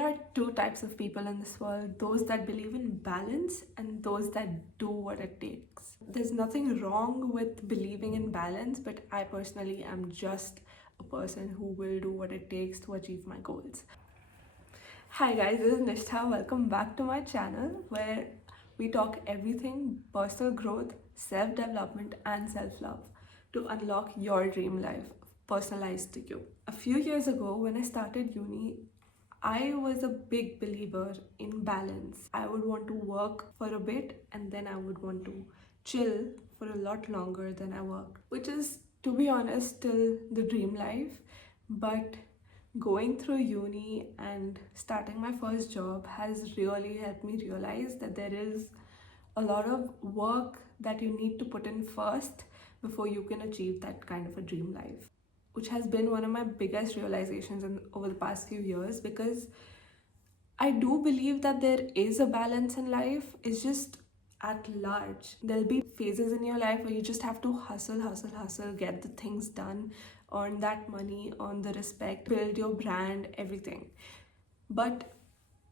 There are two types of people in this world, those that believe in balance and those that do what it takes. There's nothing wrong with believing in balance, but I personally am just a person who will do what it takes to achieve my goals. Hi guys, this is Nishtha. Welcome back to my channel where we talk everything personal growth, self-development and self-love to unlock your dream life personalized to you. A few years ago when I started uni, I was a big believer in balance. I would want to work for a bit and then I would want to chill for a lot longer than I worked, which is, to be honest, still the dream life. But going through uni and starting my first job has really helped me realize that there is a lot of work that you need to put in first before you can achieve that kind of a dream life, which has been one of my biggest realizations over the past few years, because I do believe that there is a balance in life. It's just at large. There'll be phases in your life where you just have to hustle, get the things done, earn that money, earn the respect, build your brand, everything. But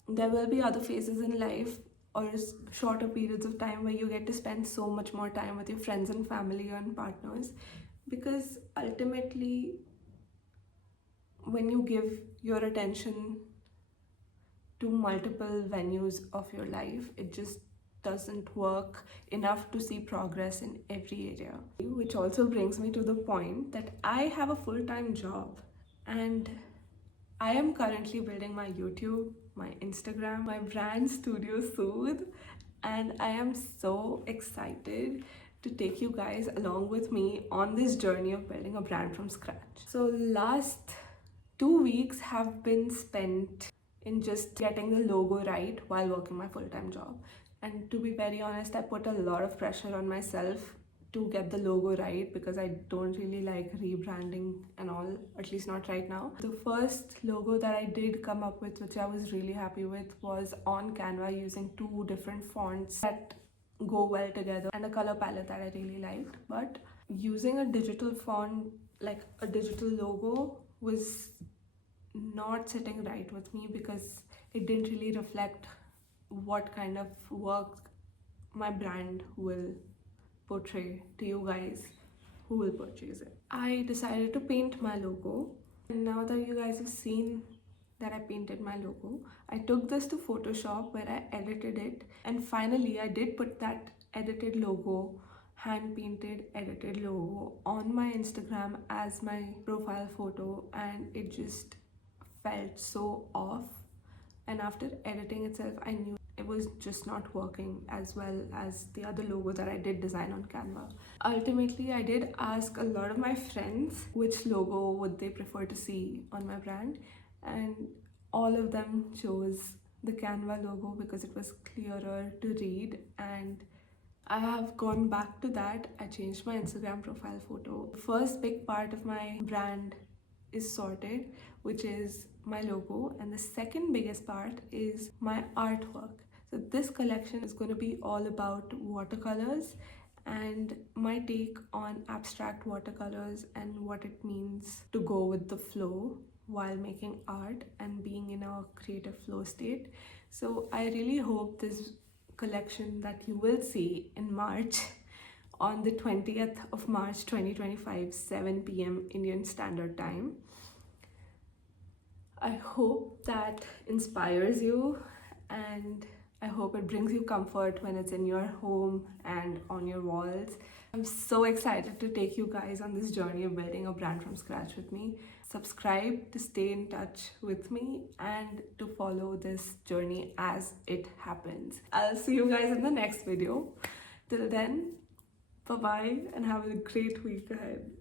there will be other phases in life or shorter periods of time where you get to spend so much more time with your friends and family and partners, because ultimately when you give your attention to multiple venues of your life, it just doesn't work enough to see progress in every area. Which also brings me to the point that I have a full-time job and I am currently building my YouTube, my Instagram, my brand Studio Soothe, and I am so excited to take you guys along with me on this journey of building a brand from scratch. So last 2 weeks have been spent in just getting the logo right while working my full-time job. And to be very honest, I put a lot of pressure on myself to get the logo right because I don't really like rebranding and all, at least not right now. The first logo that I did come up with, which I was really happy with, was on Canva using 2 different fonts that go well together and a color palette that I really liked. But using a digital font, like a digital logo, was not sitting right with me because it didn't really reflect what kind of work my brand will portray to you guys who will purchase it. I decided to paint my logo, and now that you guys have seen that I painted my logo, I took this to Photoshop where I edited it, and finally I did put that edited logo, hand painted edited logo, on my Instagram as my profile photo, and it just felt so off. And after editing itself, I knew it was just not working as well as the other logo that I did design on Canva. Ultimately, I did ask a lot of my friends which logo would they prefer to see on my brand, and all of them chose the Canva logo because it was clearer to read, and I have gone back to that. I changed my Instagram profile photo. The first big part of my brand is sorted, which is my logo, and the second biggest part is my artwork. So this collection is going to be all about watercolors and my take on abstract watercolors and what it means to go with the flow while making art and being in a creative flow state. So I really hope this collection that you will see in March, on the 20th of March 2025, 7 p.m. Indian Standard Time, I hope that inspires you, and I hope it brings you comfort when it's in your home and on your walls. I'm so excited to take you guys on this journey of building a brand from scratch with me. Subscribe to stay in touch with me and to follow this journey as it happens. I'll see you guys in the next video. Till then, bye-bye and have a great week ahead.